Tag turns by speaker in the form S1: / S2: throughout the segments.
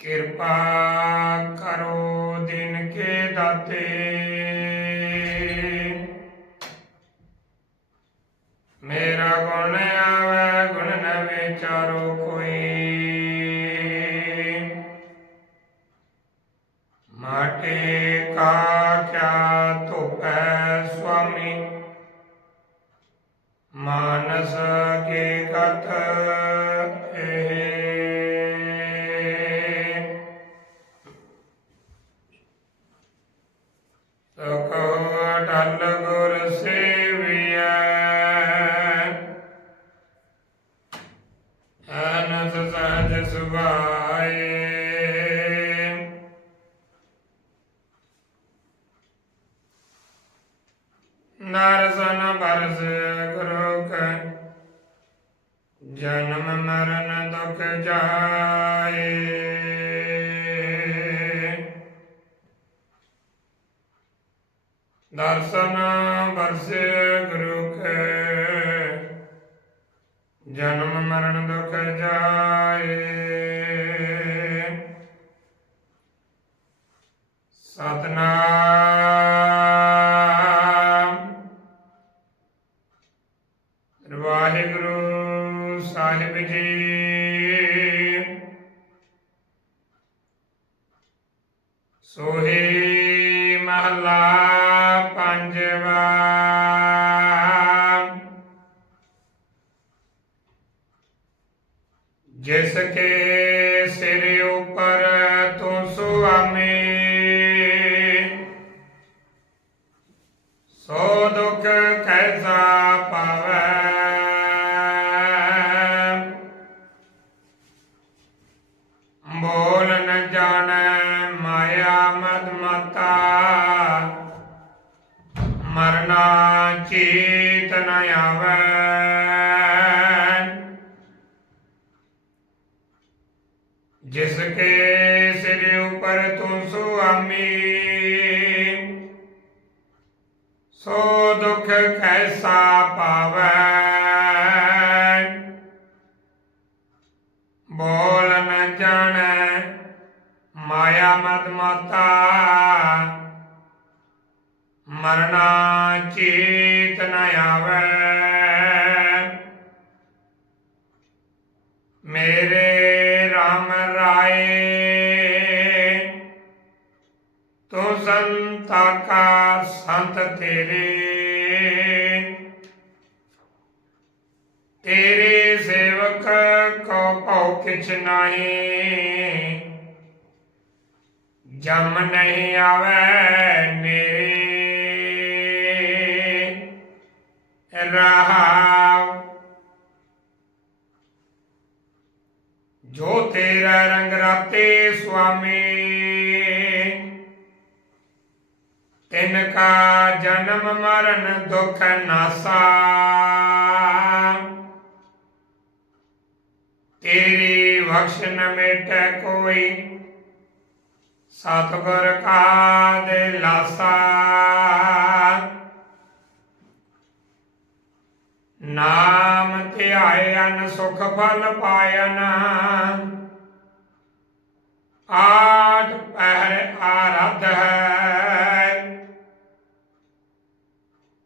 S1: ਕਿਰਪਾ ਕਰੋ ਦਿਨ ਕੇ ਦਾਤੇ। ਮੇਰਾ ਗੁਣ ਆਵੇ, ਗੁਣ ਨ ਵਿਚਾਰੋ ਕੋਈ। ਮਾਟੇ ਕਾ ਕਿਆ ਨਰਸਨ ਬਰਸ ਗੁਰੂ ਕੈ। ਜਨਮ ਮਰਨ ਦੁਖ ਜਾਏ। ਦਰਸ਼ਨ ਬਰਸੇ ਗੁਰੂ ਕੈ। ਜਨਮ ਮਰਨ ਦੁਖ ਜਾਏ। ਸੋਹੀ ਮਹਲਾ ਪੰਜਵਾ। ਜਿਸ ਕੇ ਸਿਰ ਉਪਰ ਤੂੰ ਸੁਆਮੀ, ਸੋ ਦੁਖ ਕੈਸਾ ਪਾਵੈ? ਬੋਲ ਨ ਜਾਣੈ ਮਦ ਮਤਾ ਮਰਨਾ ਚੇਤ ਨ ਆਵੈ ਜਿਸ ਕੇ ਸਿਰ ਉਪਰ ਤੂੰ ਸੁਆਮੀ ਸੋ ਦੁਖ ਕੈਸਾ ਪਾਵੈ ਮਾਤਾ ਮਰਨਾ ਚੀਤ ਨ ਆਵੈ ਮੇਰੇ RAM ਰਾਏ ਤੂੰ ਸੰਤਾ ਕਾ ਸੰਤ ਤੇਰੇ ਤੇਰੇ ਸੇਵਕ ਕੋ ਭਉ ਕਿਛ ਨਹੀਂ ਜਮ ਨਹੀਂ ਆਵੇ ਨੇਰੇ ਰਹਾਉ ਜੋ ਤੇਰਾ ਰੰਗ ਰਾਤੇ ਸੁਆਮੀ ਤਿਨ ਕਾ ਜਨਮ ਮਰਨ ਦੁਖ ਨਾਸਾ ਤੇਰੀ ਬਖਸ਼ ਨ ਮੇਟੈ ਕੋਈ ਸਤਿਗੁਰ ਕਾ ਦੇ ਲਾਸਾ। ਨਾਮ ਧਿਆਇਨ ਸੁਖ ਫਲ ਪਾਇਨ ਆਠ ਪਹਿਰ ਆਰਾਧ ਹੈ।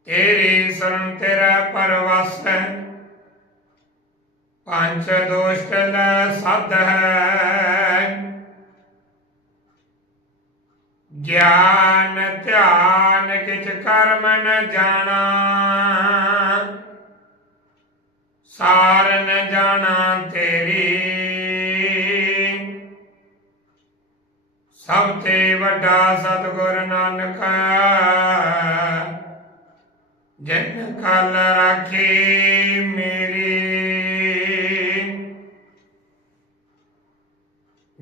S1: ਤੇਰੀ ਸਰਣ ਤੇਰਾ ਪਰਵਸ ਪੰਜ ਦੋਸ਼ਟ ਲੈ ਸੱਧ ਹੈ। ਗਿਆਨ, ਧਿਆਨ, ਕਿਛ ਕਰਮ ਨ ਜਾਣਾ। ਸਾਰ ਨ ਜਾਣਾ ਤੇਰੀ। ਸਭ ਤੇ ਵੱਡਾ ਸਤਿਗੁਰ ਨਾਨਕ ਜਿਨ ਕਲ ਰਾਖੀ।